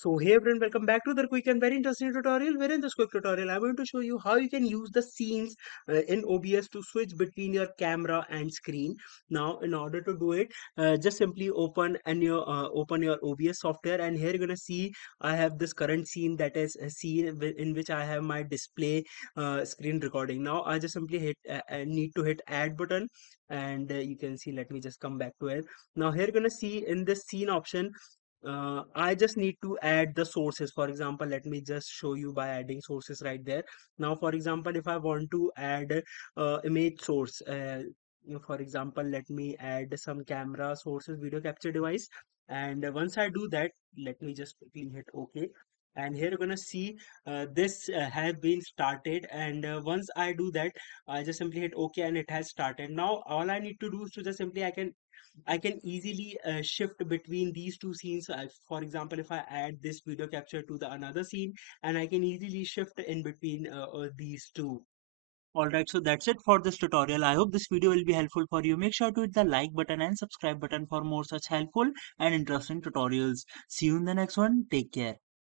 So hey everyone, welcome back to the quick and very interesting tutorial. Where in this quick tutorial, I'm going to show you how you can use the scenes in OBS to switch between your camera and screen. Now, in order to do it, just simply open your OBS software, and here you're gonna see I have this current scene, that is a scene in which I have my display screen recording. Now, I just simply need to hit add button, and you can see. Let me just come back to it. Now, here you're gonna see in this scene option, I just need to add the sources. For example, let me just show you by adding sources right there. Now, for example, if I want to add image source, for example, let me add some camera sources, video capture device. And once I do that, let me just quickly hit OK. And here you're gonna see this has been started. And once I do that, I just simply hit OK and it has started. Now, all I need to do is to just simply I can easily shift between these two scenes. For example, if I add this video capture to the another scene, and I can easily shift in between these two. Alright, so that's it for this tutorial. I hope this video will be helpful for you. Make sure to hit the like button and subscribe button for more such helpful and interesting tutorials. See you in the next one. Take care.